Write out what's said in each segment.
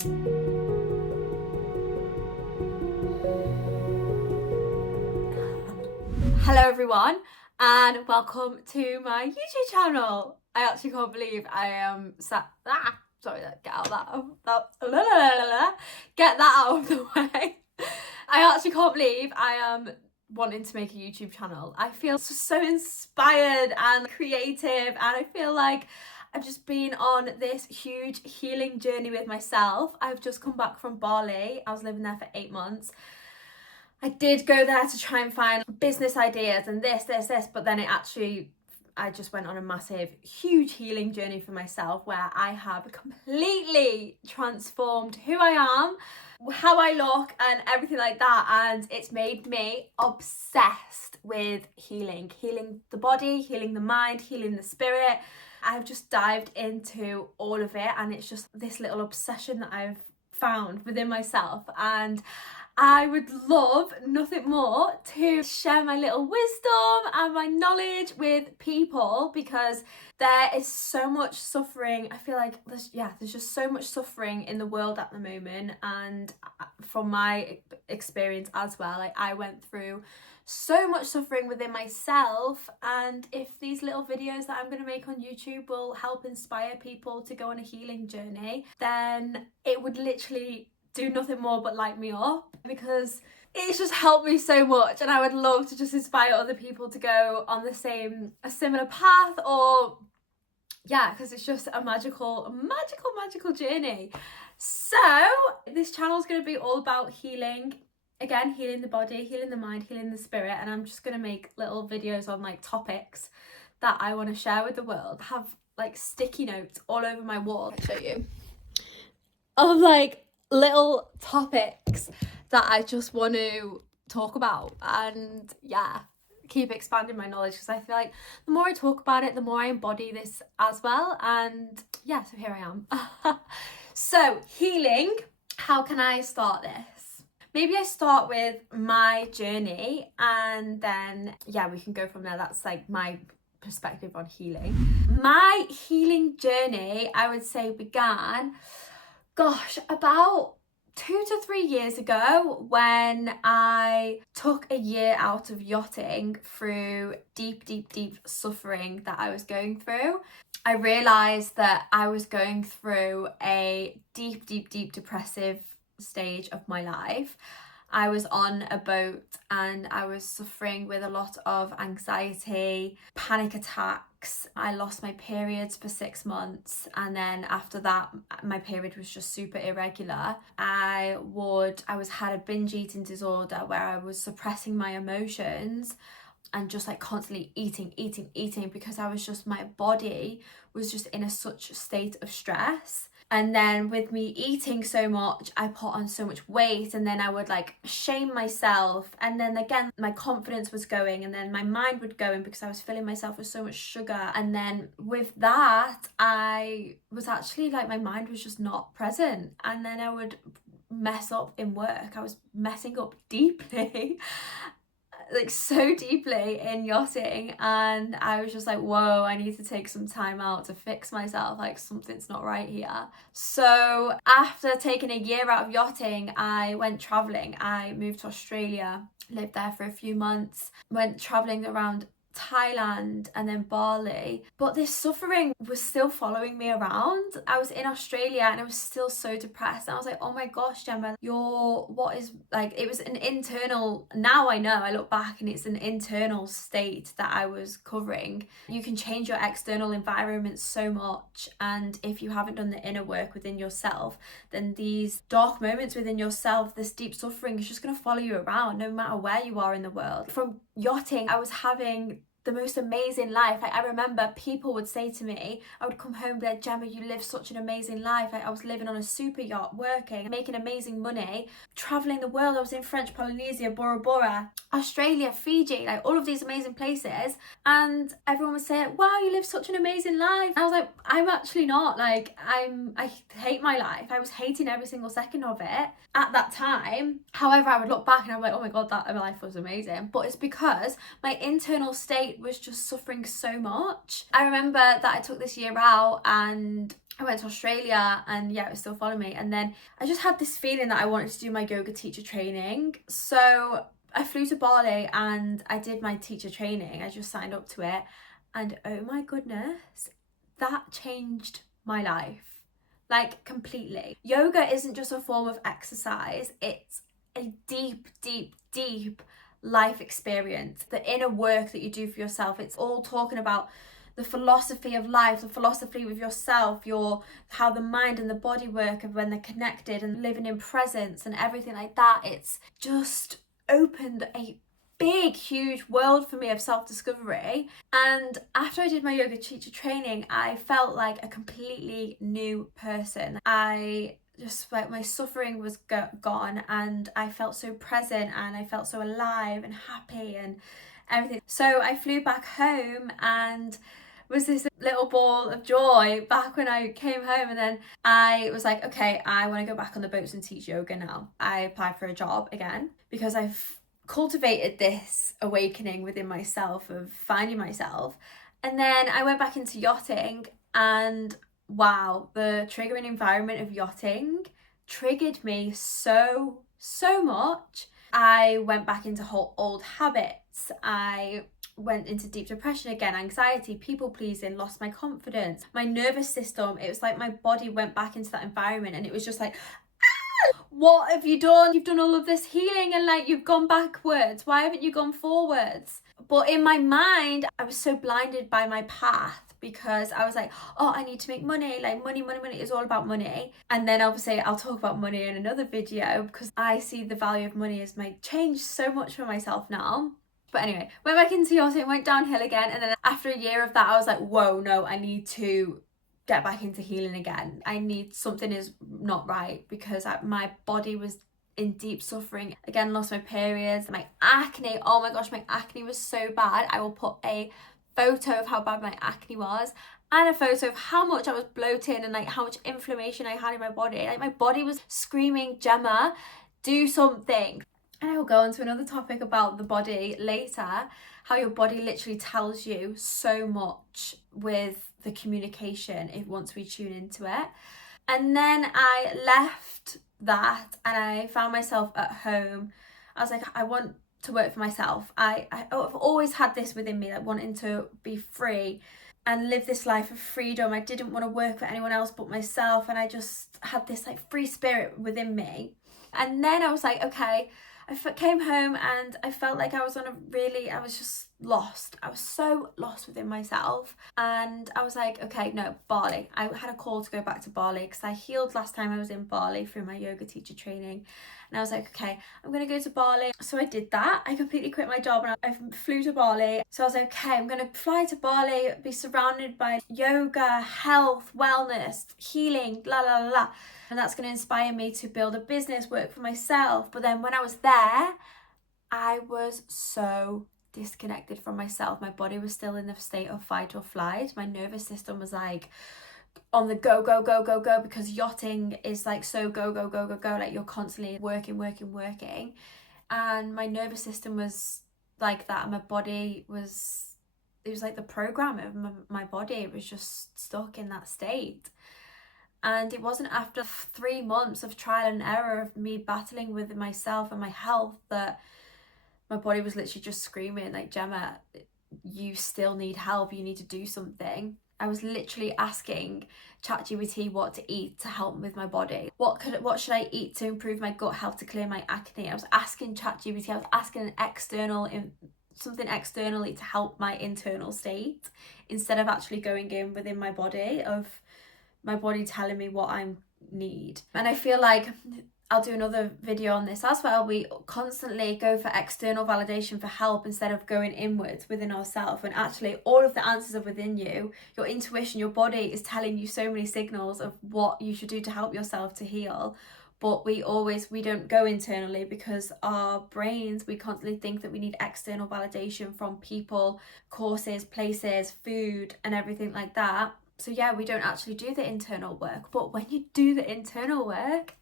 Hello everyone and welcome to my YouTube channel. I actually can't believe I am get that out of the way. I actually can't believe I am wanting to make a YouTube channel. I feel so inspired and creative, and I feel like I've just been on this huge healing journey with myself. I've just come back from Bali. I was living there for 8 months. I did go there to try and find business ideas and this, but then I just went on a massive, huge healing journey for myself where I have completely transformed who I am, how I look and everything like that. And it's made me obsessed with healing the body, healing the mind, healing the spirit. I've just dived into all of it, and it's just this little obsession that I've found within myself, and I would love nothing more to share my little wisdom and my knowledge with people, because there is so much suffering. I feel like there's just so much suffering in the world at the moment, and from my experience as well, like I went through so much suffering within myself, and if these little videos that I'm going to make on YouTube will help inspire people to go on a healing journey, then it would literally do nothing more but light me up, because it's just helped me so much, and I would love to just inspire other people to go on a similar path, or because it's just a magical journey. So this channel is going to be all about healing. Again, healing the body, healing the mind, healing the spirit, and I'm just going to make little videos on like topics that I want to share with the world. I have like sticky notes all over my wall, I'll show you, of like little topics that I just want to talk about, and keep expanding my knowledge, because I feel like the more I talk about it, the more I embody this as well. And so here I am. So healing, how can I start this? Maybe I start with my journey, and then we can go from there. That's like my perspective on healing. My healing journey, I would say, began about 2 to 3 years ago, when I took a year out of yachting through deep suffering that I was going through. I realised that I was going through a deep depressive stage of my life. I was on a boat and I was suffering with a lot of anxiety, panic attacks. I lost my periods for 6 months, and then after that my period was just super irregular. I had a binge eating disorder where I was suppressing my emotions and just like constantly eating, because my body was just in such a state of stress. And then with me eating so much, I put on so much weight, and then I would like shame myself, and then again my confidence was going, and then my mind would go in because I was filling myself with so much sugar. And then with that, I was actually like, my mind was just not present, and then I would mess up in work. I was messing up deeply like so deeply in yachting, and I was just like, whoa, I need to take some time out to fix myself, like something's not right here. So after taking a year out of yachting, I went traveling. I moved to Australia, lived there for a few months, went traveling around Thailand and then Bali, but this suffering was still following me around. I was in Australia and I was still so depressed, and I was like, oh my gosh, Gemma, it was an internal, now I know, I look back and it's an internal state that I was covering. You can change your external environment so much, and if you haven't done the inner work within yourself, then these dark moments within yourself, this deep suffering, is just going to follow you around no matter where you are in the world. From yachting, I was having the most amazing life. Like, I remember people would say to me, I would come home and be like, Gemma, you live such an amazing life. Like, I was living on a super yacht, working, making amazing money, traveling the world. I was in French Polynesia, Bora Bora, Australia, Fiji, like all of these amazing places, and everyone would say, wow, you live such an amazing life. And I was like, I'm actually not. Like, I hate my life. I was hating every single second of it at that time. However, I would look back and I'm like, oh my god, that life was amazing. But it's because my internal state was just suffering so much. I remember that I took this year out and I went to Australia, and yeah, it was still following me. And then I just had this feeling that I wanted to do my yoga teacher training. So I flew to Bali and I did my teacher training. I just signed up to it. And oh my goodness, that changed my life. Like, completely. Yoga isn't just a form of exercise. It's a deep, deep, deep life experience. The inner work that you do for yourself. It's all talking about the philosophy of life, the philosophy with yourself, how the mind and the body work and when they're connected, and living in presence and everything like that. It's just opened a big, huge world for me of self-discovery. And after I did my yoga teacher training, I felt like a completely new person. I just, like, my suffering was gone, and I felt so present, and I felt so alive and happy and everything. So I flew back home and was this little ball of joy back when I came home. And then I was like, okay, I want to go back on the boats and teach yoga now. I applied for a job again because I've cultivated this awakening within myself of finding myself. And then I went back into yachting, and wow, the triggering environment of yachting triggered me so much. I went back into old habits. I went into deep depression again, anxiety, people pleasing, lost my confidence, my nervous system. It was like my body went back into that environment, and it was just like, what have you done? You've done all of this healing, and like, you've gone backwards. Why haven't you gone forwards? But in my mind, I was so blinded by my path, because I was like, oh, I need to make money. Like, money is all about money. And then obviously I'll talk about money in another video, because I see the value of money as changed so much for myself now. But anyway, went back into yachting, went downhill again. And then after a year of that, I was like, whoa, no, I need to get back into healing again. Something is not right, because my body was in deep suffering. Again, lost my periods, my acne. Oh my gosh, my acne was so bad. I will put a photo of how bad my acne was, and a photo of how much I was bloating, and like how much inflammation I had in my body. Like, my body was screaming, Gemma, do something. And I will go on to another topic about the body later, how your body literally tells you so much with the communication once we tune into it. And then I left that, and I found myself at home. I was like, I want to work for myself. I've always had this within me, like wanting to be free and live this life of freedom. I didn't want to work for anyone else but myself, and I just had this like free spirit within me. And then I was like, okay, I came home, and I felt like I was I was just lost. I was so lost within myself. And I was like, okay, no, Bali. I had a call to go back to Bali, because I healed last time I was in Bali through my yoga teacher training. And I was like, okay, I'm going to go to Bali. So I did that. I completely quit my job, and I flew to Bali. So I was like, okay, I'm going to fly to Bali, be surrounded by yoga, health, wellness, healing, la la la la. And that's going to inspire me to build a business, work for myself. But then when I was there, I was so disconnected from myself. My body was still in the state of fight or flight. My nervous system was like on the go, because yachting is like so go, like you're constantly working. And my nervous system was like that, and my body was, it was like the program of my body. It was just stuck in that state. And it wasn't after 3 months of trial and error of me battling with myself and my health that my body was literally just screaming like, Gemma, you still need help. You need to do something. I was literally asking ChatGPT what to eat to help with my body. What should I eat to improve my gut health, to clear my acne? I was asking ChatGPT. I was asking something externally to help my internal state, instead of actually going in within my body, of my body telling me what I need. And I feel like I'll do another video on this as well. We constantly go for external validation for help instead of going inwards within ourselves, when actually all of the answers are within you. Your intuition, your body is telling you so many signals of what you should do to help yourself to heal. But we don't go internally, because our brains, we constantly think that we need external validation from people, courses, places, food, and everything like that. So yeah, we don't actually do the internal work. But when you do the internal work,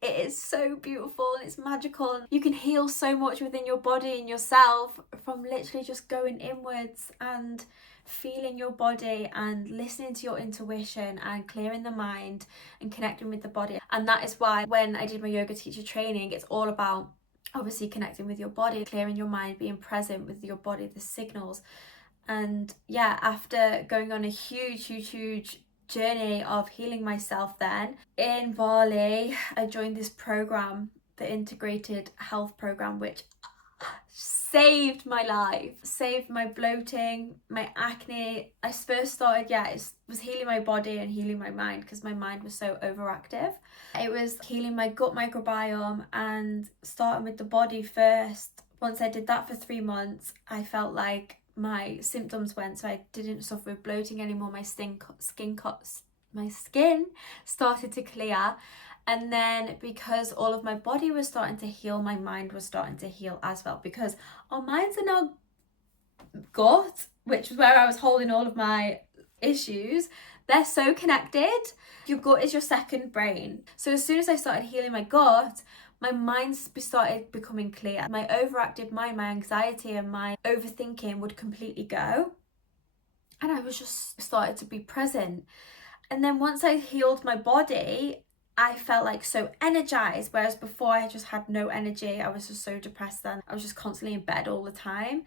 it is so beautiful and it's magical. You can heal so much within your body and yourself from literally just going inwards and feeling your body and listening to your intuition and clearing the mind and connecting with the body. And that is why when I did my yoga teacher training, it's all about obviously connecting with your body, clearing your mind, being present with your body, the signals. And yeah, after going on a huge journey of healing myself, then in Bali I joined this program, the integrated health program, which saved my life, saved my bloating, my acne. I first started, it was healing my body and healing my mind, because my mind was so overactive. It was healing my gut microbiome and starting with the body first. Once I did that for 3 months, I felt like my symptoms went, so I didn't suffer with bloating anymore. My skin started to clear. And then because all of my body was starting to heal, my mind was starting to heal as well, because our minds are now gut, which is where I was holding all of my issues. They're so connected. Your gut is your second brain. So as soon as I started healing my gut, my mind started becoming clear. My overactive mind, my anxiety and my overthinking would completely go. And I was just started to be present. And then once I healed my body, I felt like so energized, whereas before I just had no energy. I was just so depressed then. I was just constantly in bed all the time.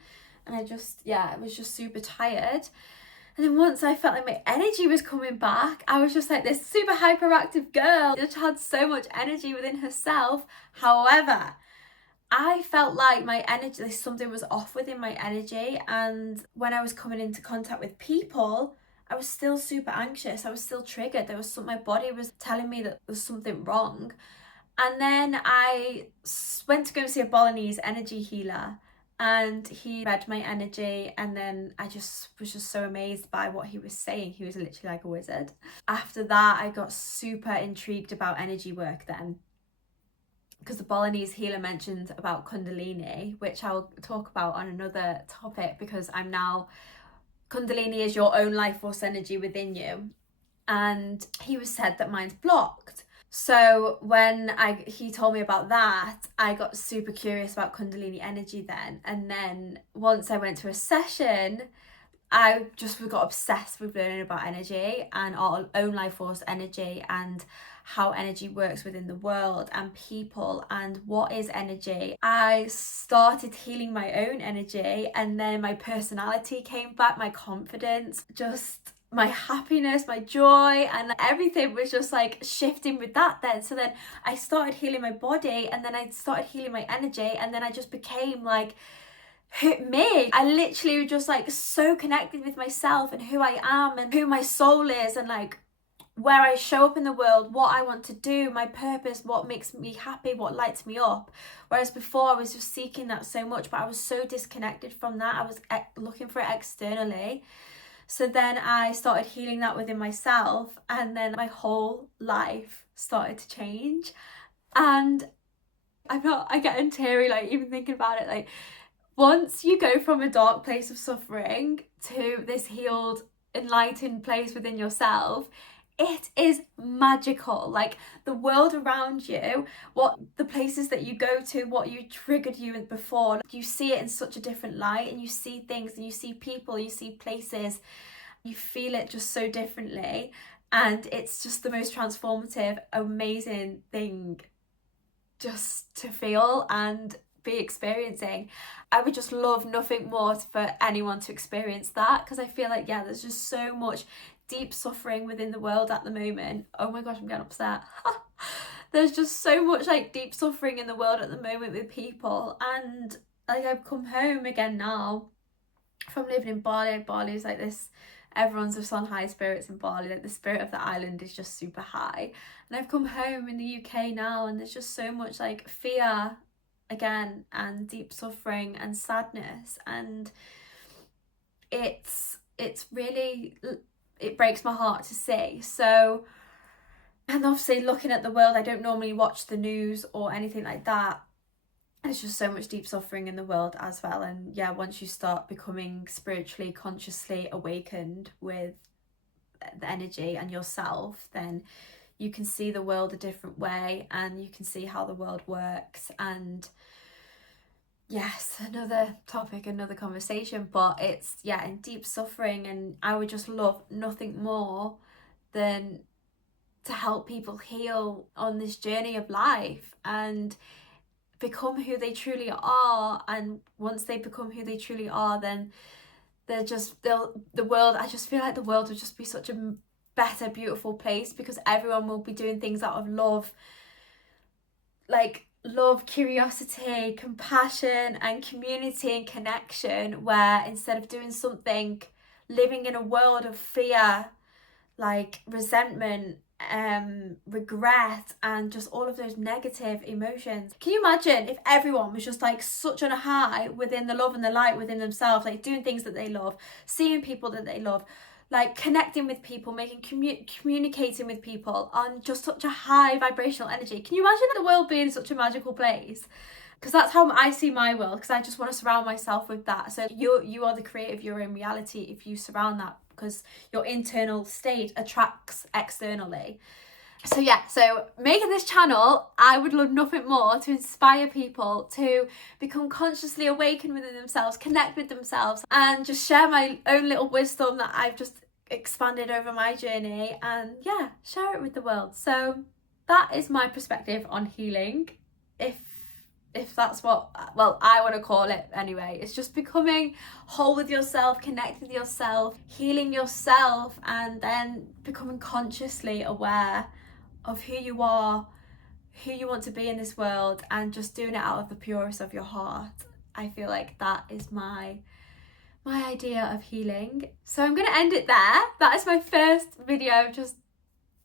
And I was just super tired. And then once I felt like my energy was coming back, I was just like this super hyperactive girl. Just had so much energy within herself. However, I felt like my energy, something was off within my energy. And when I was coming into contact with people, I was still super anxious. I was still triggered. My body was telling me that there was something wrong. And then I went to go see a Balinese energy healer, and he read my energy, and then I was just so amazed by what he was saying. He was literally like a wizard. After that, I got super intrigued about energy work then, because the Balinese healer mentioned about Kundalini, which I'll talk about on another topic, because Kundalini is your own life force energy within you. And he said that mine's blocked. So when he told me about that, I got super curious about Kundalini energy then. And then once I went to a session, I just got obsessed with learning about energy and our own life force energy and how energy works within the world and people and what is energy. I started healing my own energy, and then my personality came back, my confidence, just my happiness, my joy, and everything was just like shifting with that then. So then I started healing my body, and then I started healing my energy, and then I just became like me. I literally was just like so connected with myself and who I am and who my soul is, and like where I show up in the world, what I want to do, my purpose, what makes me happy, what lights me up. Whereas before I was just seeking that so much, but I was so disconnected from that. I was looking for it externally. So then I started healing that within myself, and then my whole life started to change. And I get teary like even thinking about it. Like, once you go from a dark place of suffering to this healed, enlightened place within yourself, it is magical. Like the world around you, what the places that you go to, what you triggered you before, you see it in such a different light, and you see things and you see people, you see places, you feel it just so differently. And it's just the most transformative, amazing thing just to feel and be experiencing. I would just love nothing more for anyone to experience that, because I feel like there's just so much deep suffering within the world at the moment. Oh my gosh, I'm getting upset. There's just so much like deep suffering in the world at the moment with people, and like I've come home again now from living in Bali. Bali is like this, everyone's just on high spirits in Bali, like the spirit of the island is just super high. And I've come home in the UK now, and there's just so much like fear again, and deep suffering and sadness, and it's really, it breaks my heart to see. So, and obviously looking at the world, I don't normally watch the news or anything like that. There's just so much deep suffering in the world as well. And once you start becoming spiritually, consciously awakened with the energy and yourself, then you can see the world a different way, and you can see how the world works. And yes, another topic, another conversation, but it's, yeah, in deep suffering, and I would just love nothing more than to help people heal on this journey of life and become who they truly are. And once they become who they truly are, then the world, I just feel like the world would just be such a better, beautiful place, because everyone will be doing things out of love, like love, curiosity, compassion, and community and connection, where instead of doing something, living in a world of fear, like resentment, regret, and just all of those negative emotions. Can you imagine if everyone was just like such on a high within the love and the light within themselves, like doing things that they love, seeing people that they love, like connecting with people, making communicating with people on just such a high vibrational energy? Can you imagine the world being such a magical place? Because that's how I see my world, because I just want to surround myself with that. So you are the creator of your own reality if you surround that, because your internal state attracts externally. So yeah, so making this channel, I would love nothing more to inspire people to become consciously awakened within themselves, connect with themselves, and just share my own little wisdom that I've just expanded over my journey, and yeah, share it with the world. So that is my perspective on healing. If that's what, well, I want to call it anyway. It's just becoming whole with yourself, connect with yourself, healing yourself, and then becoming consciously aware of who you are, who you want to be in this world, and just doing it out of the purest of your heart. I feel like that is my idea of healing. So I'm going to end it there. That is my first video, just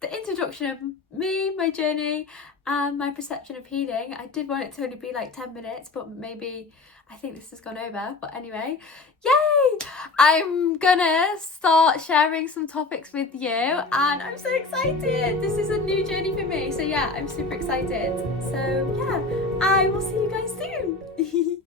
the introduction of me, my journey, and my perception of healing. I did want it to only be like 10 minutes, but maybe I think this has gone over. But anyway, yay! I'm gonna start sharing some topics with you, and I'm so excited. This is a new journey for me. So yeah, I'm super excited. So yeah, I will see you guys soon.